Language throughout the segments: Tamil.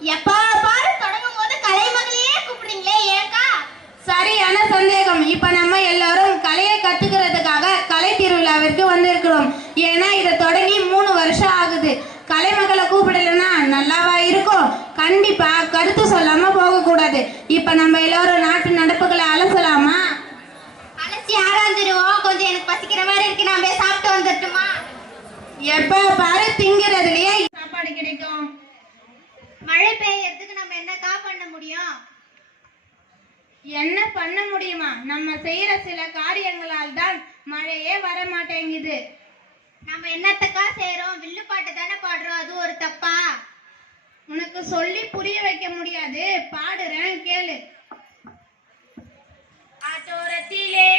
எப்ப பாரு தொடங்கும் போது கலைமகளையே கூப்பிடுறீங்களே ஏக்கா சரியான சந்தேகம்? இப்ப நம்ம எல்லாரும் கலையை கத்துக்கிறதுக்காக கலை திருவிழாவிற்கு வந்திருக்கிறோம். ஏன்னா இதை தொடங்கி மூணு வருஷம் ஆகுது. கலைமகளை கூப்பிடலைன்னா நல்லாவா இருக்கும்? கண்டிப்பா கருத்து சொல்லாம போக கூடாது இப்ப நம்ம எல்லாரும் நாட்டு நடப்புகளை அலசலாமா? அலசி ஆராய்ஞ்சிருவோம் கொஞ்சம் எனக்கு பசிக்கிற மாதிரி இருக்கு. நான் போய் சாப்பிட்டு வந்துட்டுமா எப்ப பாரு திங்கிறதுலயே சாப்பாடு கிடைக்கும். மழை பெய்யறதுக்கு நம்ம என்னக்கா பண்ண முடியும்? என்ன பண்ண முடியுமா? நம்ம செய்யற சில காரியங்களால் தான் மழையே வர மாட்டேங்குது நம்ம என்னத்தக்கா செய்றோம்? வில்லுப்பாட்டு தானே பாடுறோம். அது ஒரு தப்பா? உனக்கு சொல்லி புரிய வைக்க முடியாது. பாடுறேன் கேளு. ஆட்டோரத்திலே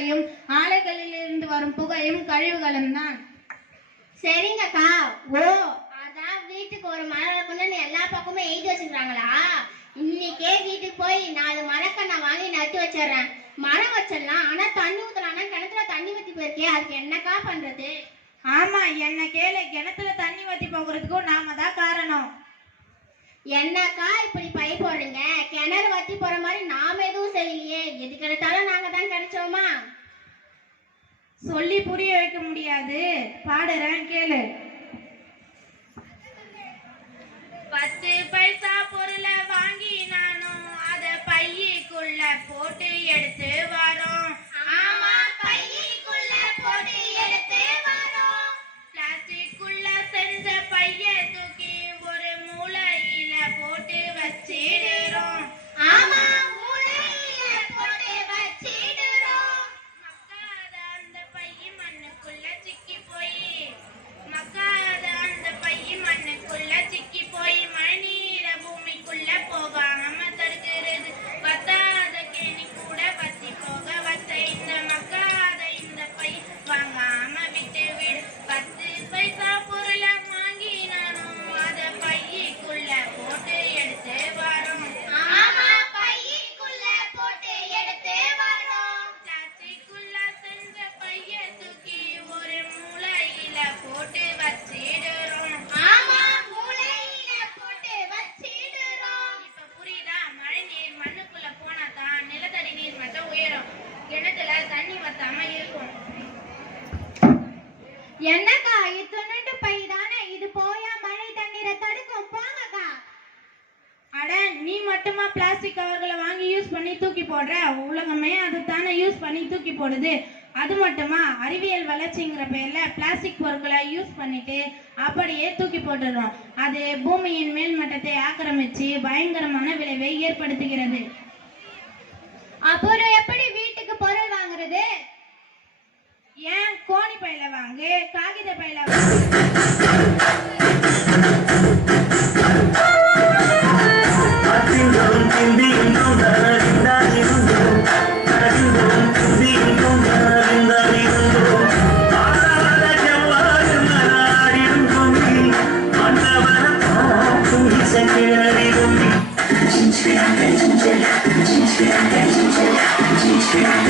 புகையும் ஆலைகளில் இருந்து வரும் புகையும் கழிவுகளும் தான். சரிங்கக்கா. ஓ அதான் வீட்டுக்கு ஒரு மரம் இருக்கணும்னு எல்லா பக்கமும் எழுதி வச்சிருக்காங்களா? இன்னைக்கே வீட்டுக்கு போய் நாலு மரக்கண்ணை வாங்கி நட்டு வச்சிடுறேன். மரம் வச்சிடலாம் ஆனா தண்ணி ஊத்தலாம்னா கிணத்துல தண்ணி ஊத்தி போயிருக்கே அதுக்கு என்னக்கா பண்றது? ஆமா என்ன கேளு கிணத்துல தண்ணி வத்தி போகிறதுக்கும் நாம தான் காரணம். என்னக்கா இப்படி சொல்லி புரிய வைக்க முடியாது. பாடுறேன் கேளு. பத்து பைசா பொருளை வாங்கி நானும் அத பையக்குள்ள போட்டு எடுத்து வரோம். நீ மட்டுமா பிளாஸ்டிக் கவர்களை வாங்கி யூஸ் பண்ணி தூக்கி போடுற? உலகமே அது தானே யூஸ் பண்ணி தூக்கி போடுது. அது மட்டுமா அறிவியல் வளர்ச்சிங்கிற பேர்ல பிளாஸ்டிக் பொருட்களை யூஸ் பண்ணிட்டு அப்படியே தூக்கி போட்டுடுறோம். அது பூமியின் மேல் மட்டத்தை ஆக்கிரமிச்சு பயங்கரமான விளைவை ஏற்படுத்துகிறது. அப்புறம் எப்படி வீட்டுக்கு பொருள் வாங்குறது? ஏன் கோணி பையில வாங்கு காகித பையில வாங்கு? 机器人，机器人，机器人，机器人，机器人，机器人。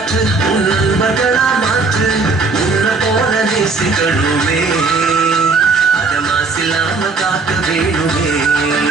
காற்று உன் மகளா மாற்று உன்ன போல நேசிக்கணுமே. அதமாசில்லாம காக்க வேணுமே.